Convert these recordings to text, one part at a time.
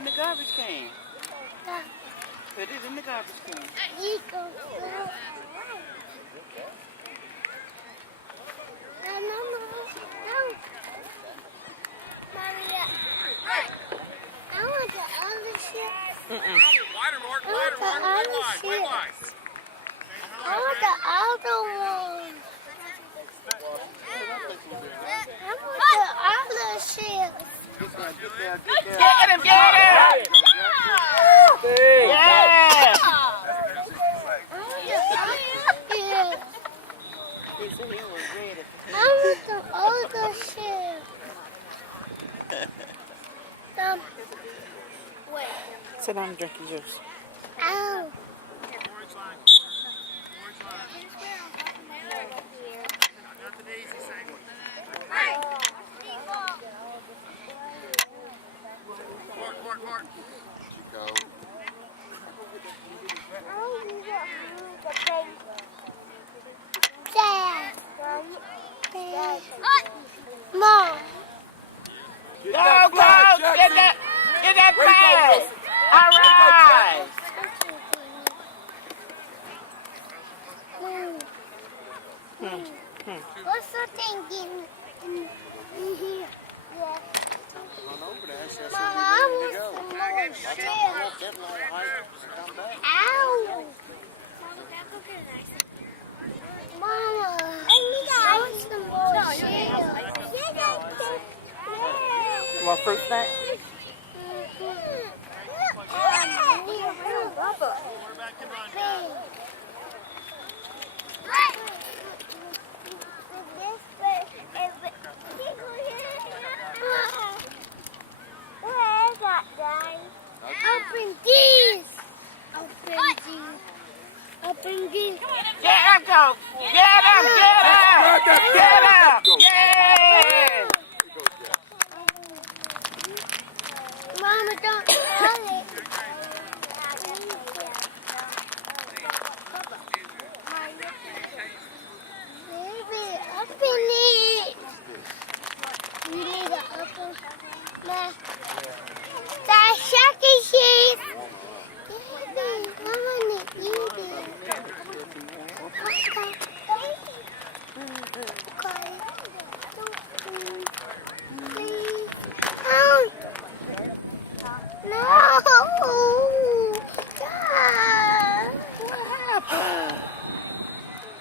in the garbage can. Put it in the garbage can. I want the other shit. Wider, Mark, wider, Mark. Way wide. I want the other one. I want the other shit. Get him! Yeah! He said he was ready. I want the other shit. Wait. Sit down and drink your juice. Ow. Mark. Dad. Mom. Go! Get that pass! All right! What's the thing in here? Mama, I want some more shit. Ow! Mama, I want some more shit. You want fruit snack? Open these. Open these. Get him, Coach! Get him! Yeah! Mama, don't tell it. Baby, open it. You need to open my... That's Chuck E. Cheese. Baby, I want to eat it. No! God!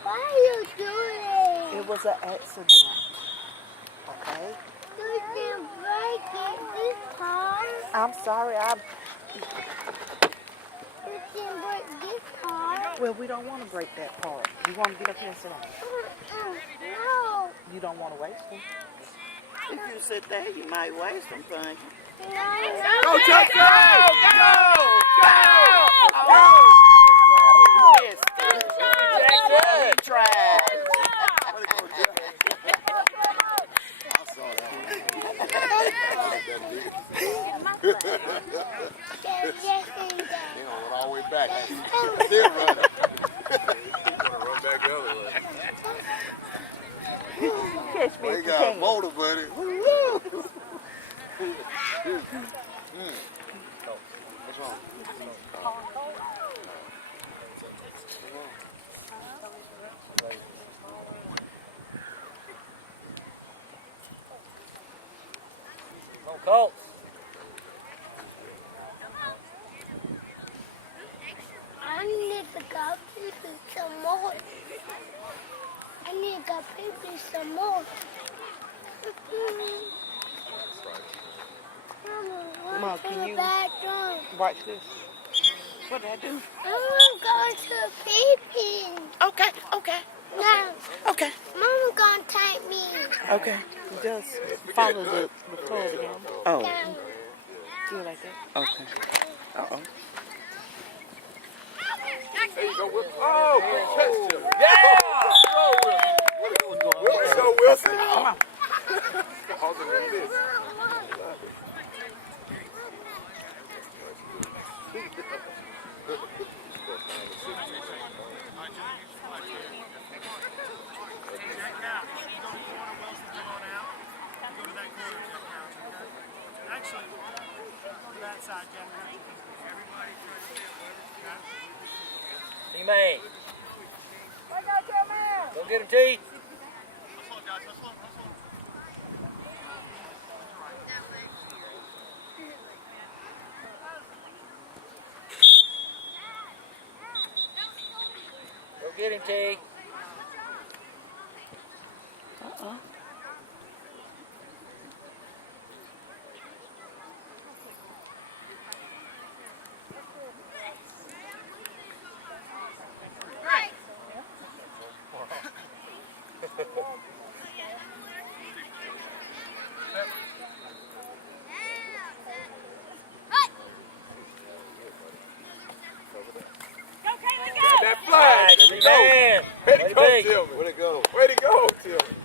Why are you doing it? It was an accident. Okay? You didn't break it this time. I'm sorry. You didn't break this part. Well, we don't want to break that part. You want to get up here and sit down? No. You don't want to waste them? If you sit there, you might waste them, Punky. No. Go, Chuck! Go! You missed it. He tried. He went all the way back. Still running. Run back the other way. Catch me if He you got a can. motor, buddy. What's wrong? Colts. I need to go pee some more. I need to go pee some more. Mama, Mom, to can the you bathroom. watch this? What did I do? I want to go to pee. Okay. No, Okay. Mama gonna take me. Okay. Just follow the floor again. Oh. Down. Do it like that? Okay. Uh-oh. There you go, Wilson. Oh, good catch, Tim. Yeah! Wilson. Go, Wilson. Come on. How's it like this? Actually, to that side, Jeff. Teammate. Go get him, T. Go get him, T. Uh-oh. That flag. There we go. Man. Way to go, Tillman. Way to go. Way to go, Tillman.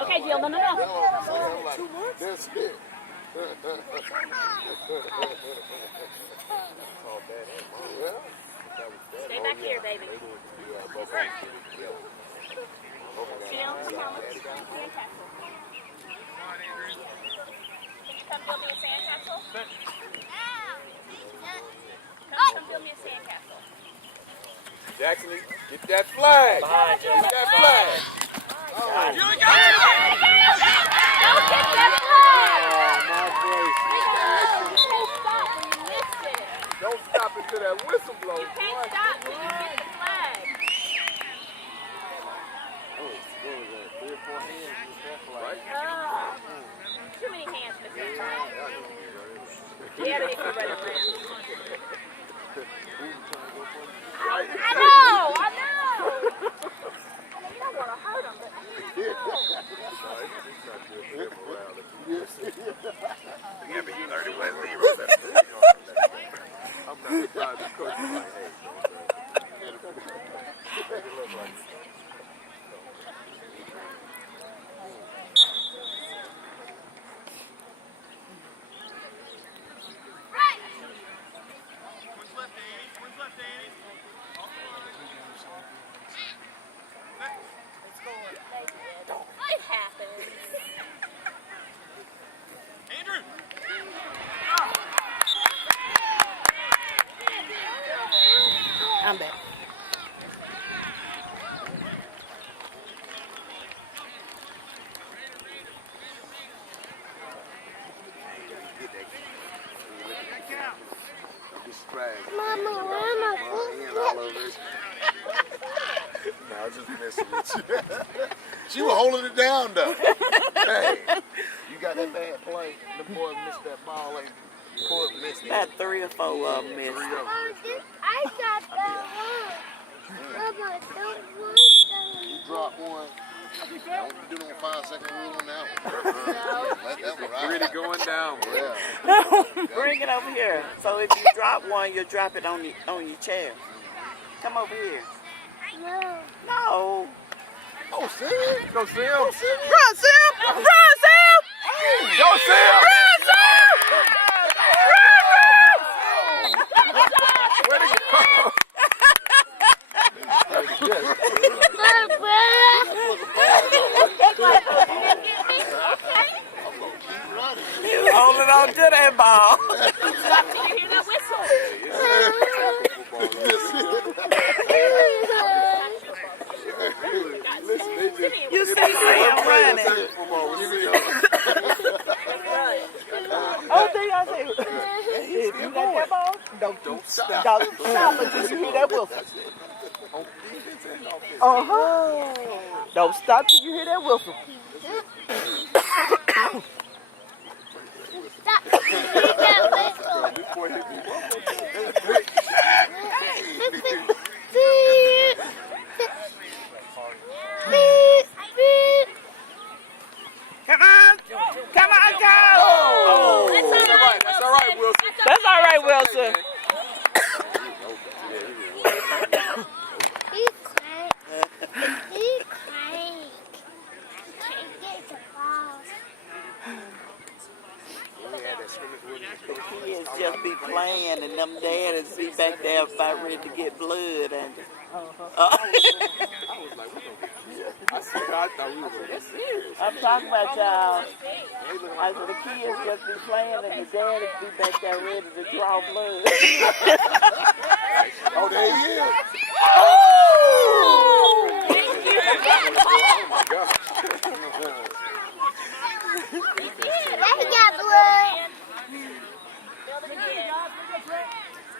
Okay, Jill, no. That's it. Stay back here, baby. Jill, come on. Sandcastle. Can you come build me a sandcastle? Come build me a sandcastle. Jackson, get that flag. Behind you. Get that flag. Don't kick that flag! Don't stop until that whistle blows. You can't stop till you get the flag. Too many hands, Mr. Yeah, they can run it. I know. You don't want to hurt them, but Yeah, but you 30 wins, I'm not surprised the coach is like, hey, make it look like it happens. I'm back. Mama, where am I going? No, I was just messing with you. She was holding it down, though. Hey, you got that bad play. The boy missed that ball. Like, poor missed it. About 3 or 4 of them missed. I got that one. Mama, don't want You drop one. Don't do no 5-second rule on that one. Let that one ride. Really going down, bro. Yeah. Bring it over here. So if you drop one, you'll drop it on your chair. Come over here. No. No. Oh, Sam. Go, Sam. Run, Sam! Run, Sam! Go, Sam. Run, Sam! Where'd it go? You holding on to that ball. Stop till you hear that whistle. You see Sam running. Oh, thing I say, if you got that ball, don't stop until you hear that whistle. Don't stop till you hear that whistle. Stop. Come on, go! Oh, that's all right, Wilson. That's all right, Wilson. He's crying. He's crying. Can't get the ball. playing, and them daddies be back there about ready to get blood, and I'm talking about y'all. I said the kids just be playing, and the daddies be back there ready to draw blood. Oh, there he is. Oh! He got blood.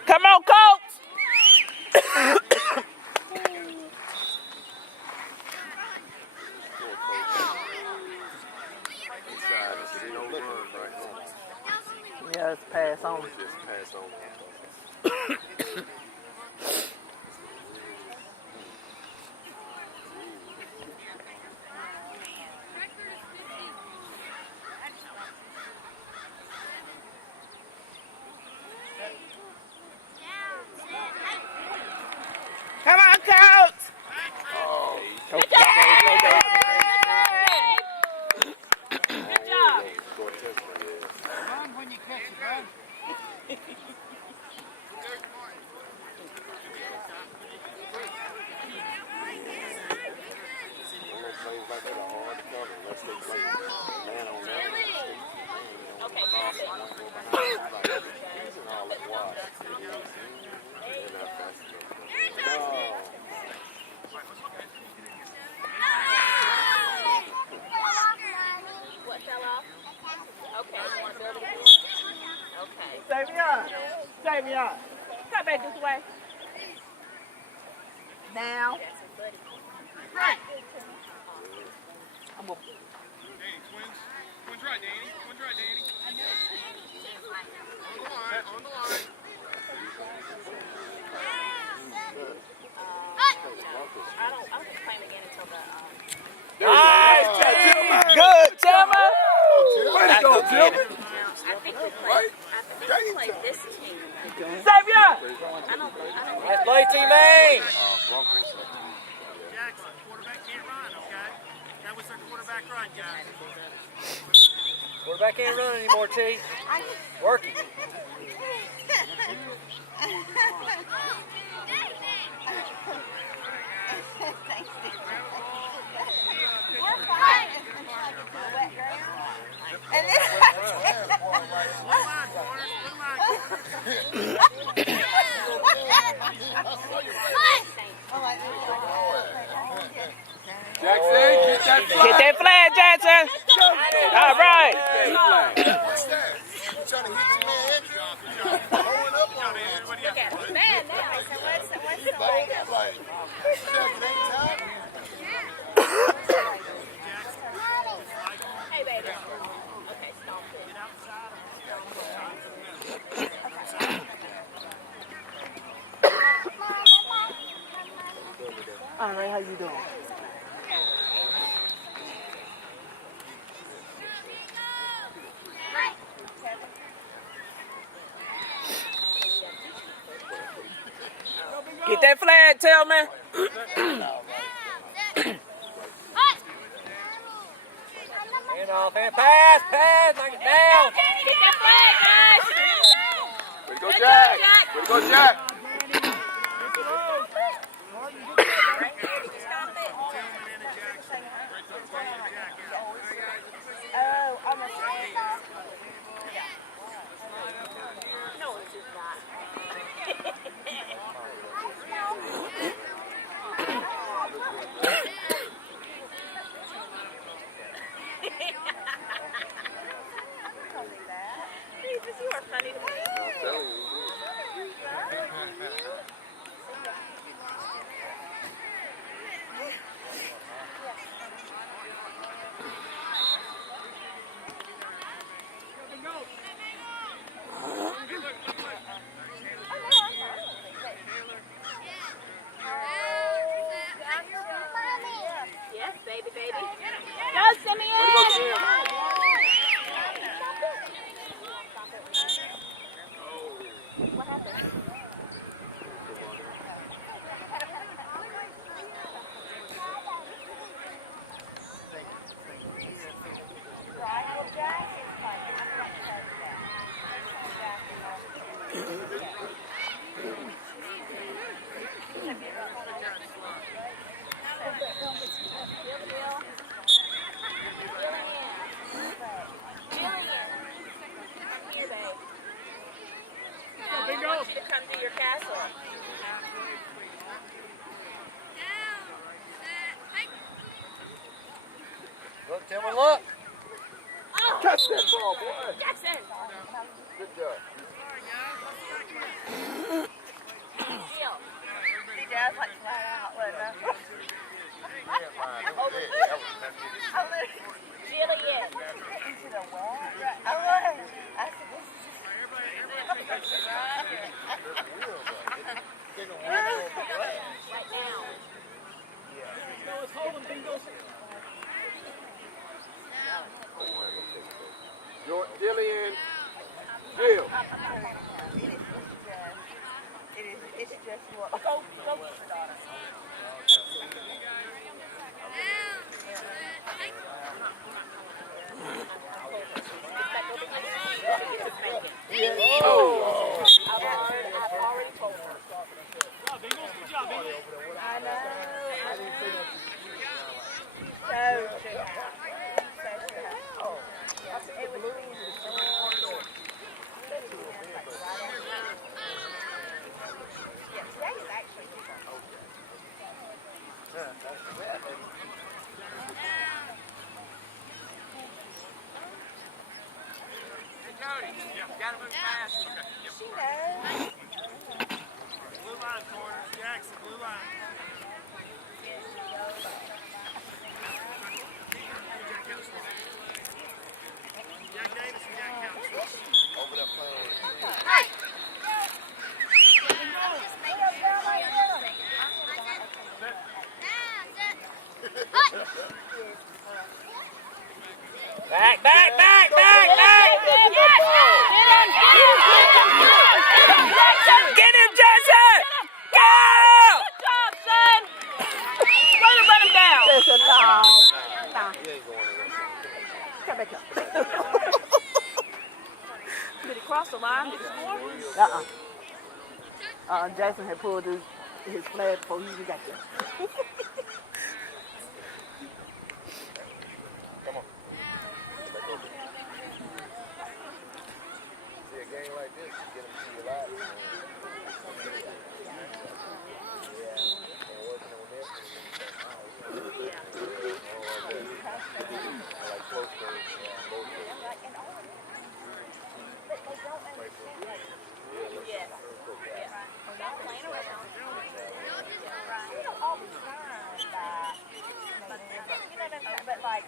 Come on, Colts! Yeah, it's pass on. Come on, Colts! Good job! Good job! Run when you catch it, run. Okay, pass it. What fell off? Okay, you want to build it again? Okay. Savion. Come back this way. Now. Right. I'm gonna. Danny, twins. Twins right, Danny. Twins right, Danny. On the line. I don't think playing again until the Nice, good, Timmer. Way to go, Tim. I think we played this team. Savion. Let's play team A. Jackson, quarterback can't run, okay? That was their quarterback run, guys. Quarterback can't run anymore, T. Working. Get that flag, Jackson. All right. What's that? You trying to hit your man? Throwing up on him. Look at him. Man, now. So what's the Like, Jack, it ain't time. Hey, baby. Okay, stop it. All right, how you doing? Get that flag, Tillman. Hand off and pass, knock it down. Get that flag, guys. Way to go, Jack. Way to go, Jack. No, it's not. Jesus, you are funny to me. want you to come to your castle. Look, Timmy, look. Catch that ball, boy. Jackson! Good job. Deal. See, Dad's like flat out, wasn't it? Jillian. I was. I said, this is Right now. Jillian. Jill. it's just what. Go, daughter. I've already told her. Bengals, good job, Bengals. I know. It was Hey, Cody. Yeah, gotta move fast. she knows. Blue line corners. Jackson, blue line. Jack Davis and Jack Couch. Over that phone. Back. Get him, Jackson! Go! Good job, son! Way to run him down! Listen, no. He ain't going anywhere. Come back up. Did he cross the line? Did he score? Jason had pulled his flag before he even got there. Come on. See a game like this, you get them to your life. Yes. Not playing around. But like,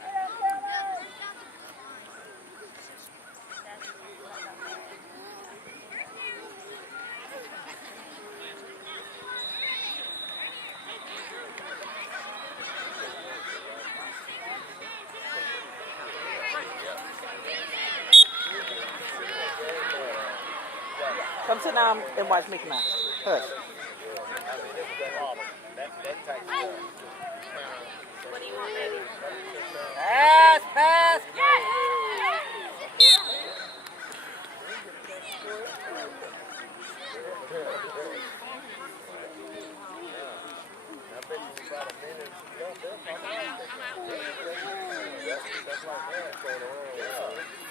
Come sit down and watch Mickey Mouse. Hush. What do you want, baby? Pass!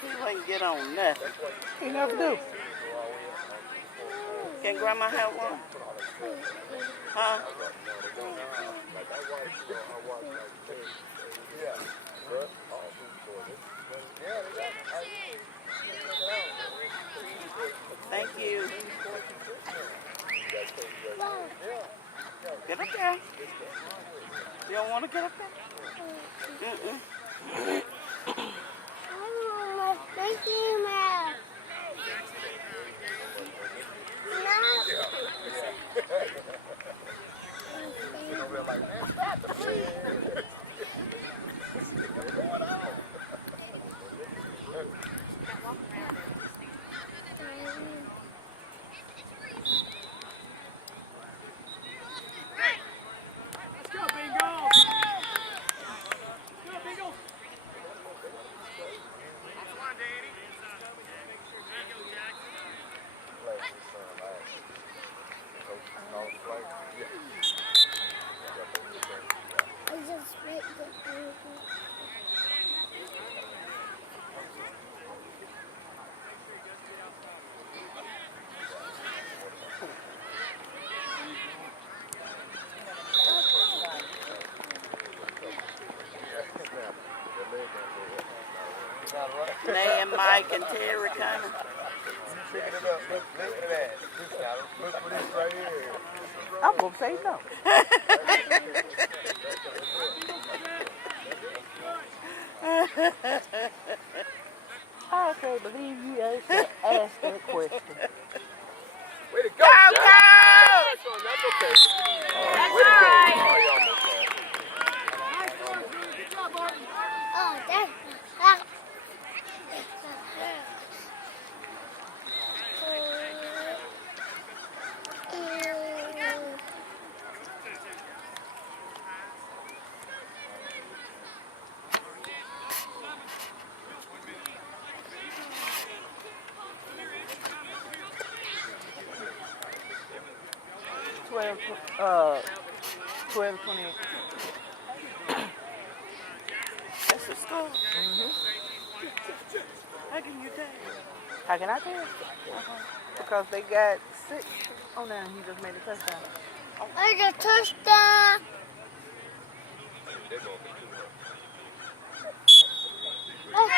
He wouldn't get on nothing. He never do. Can Grandma have one? Huh? Thank you. Get up there. You don't want to get up there? Mm-mm. thank you, Mom. Let's go, Bengals. Go, Bengals. That's one, Danny. There you go, Jackson. Play this son, like, coach, call the play. Yeah. and Mike and Terry kind of. Picking it up. Look at that. Look for this right here. I'm gonna say no. I can't believe you asked that question. Way to go, Go, Jack. Coach! That's okay. That's Way to all go. right. Oh, y'all missed that. Oh, that's not. 12-28. That's the score. How can you tell? How can I tell? Because they got 6. Oh, now he just made a touchdown. There's a touchdown. That's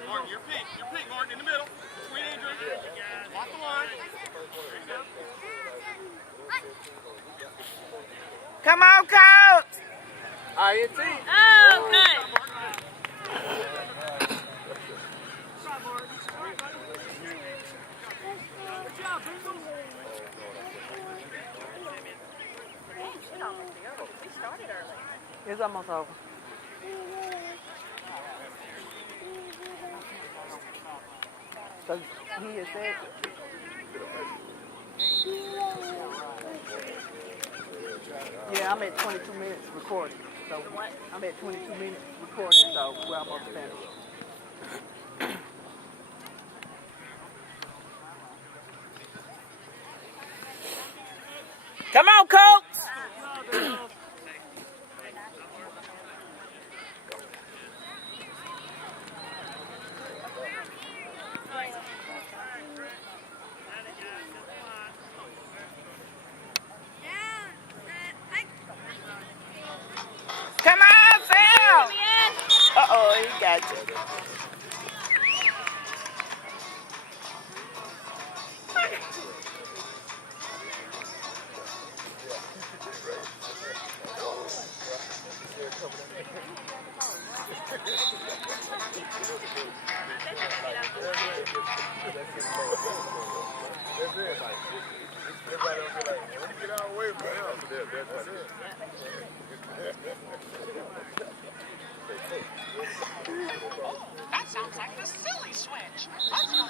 it. Martin, you're pink, Martin, in the middle. Between Andrew. Walk the line. Come on, Coach! INT. Oh, good. It's almost over. So he has said. Yeah, I'm at 22 minutes recording. So I'm at 22 minutes recording, so we're almost finished. Come on, Coach! Come on, Sam! Uh-oh, he got you. Everybody will be like, when you get out of the way from him, that's it. That sounds like the silly switch. Let's go.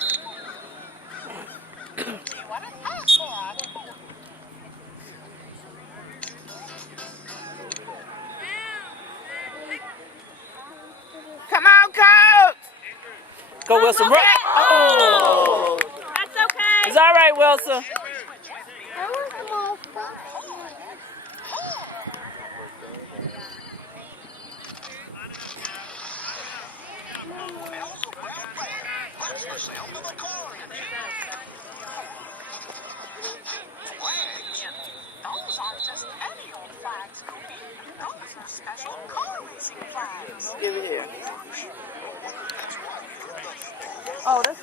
See what it has for us. Come on, Coach! Go, Wilson. Right. Oh! That's okay. It's all right, Wilson. I want some more fun. That's yourself in the car. Flags? Those aren't just any old flags, Cody. Those are special car racing flags. Give it here. Oh, that's